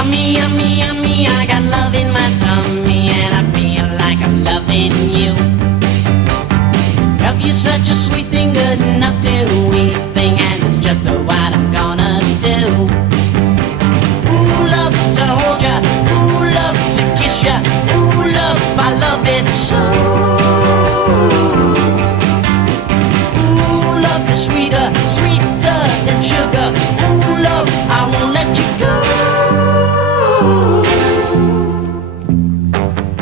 Yummy, yummy, yummy, I got love in my tummy, and I feel like I'm loving you. Love you such a sweet thing, good enough to eat thing, and it's just what I'm gonna do. Ooh, love to hold ya, ooh, love to kiss ya, ooh, love, I love it so. Ooh, love is sweeter,